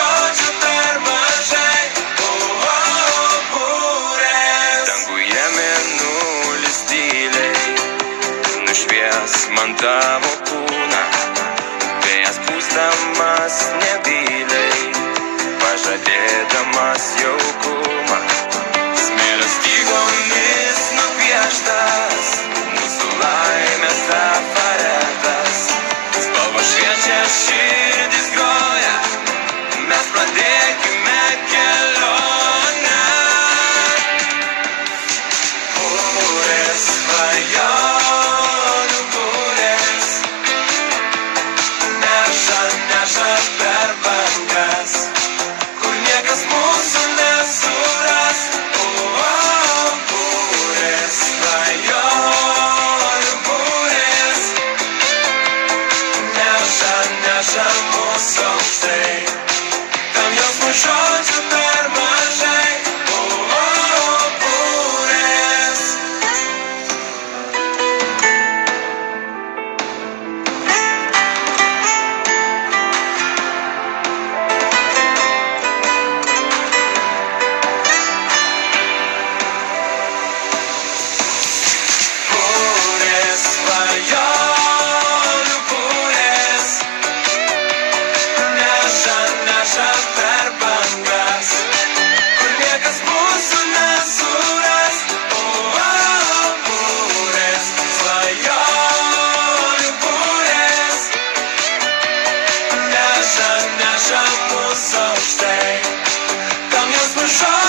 žodžių per mažai. Burės. Danguje mėnulis tyliai nušvies man tavo kūną, vėjas pūsdamas nebyliai, pažadėdamas jaukumą. Smėlio stygomis nupieštas mūsų laimės trafaretas, spalvos šviečia, širdis groja, mes pradėkime kelionę. Burės, svajonių burės, neša, neša per bangas, kur niekas mūsų nesuras. Burės, svajonių burės, neša, neša mūsų aukštai, tam jausmų žodžių per mažai. Burės. Burės, svajonių burės, neša, neša per bangas, kur niekas mūsų nesuras. Burės, svajonių burės, neša, neša mūsų aukštai, tam jausmų žodžių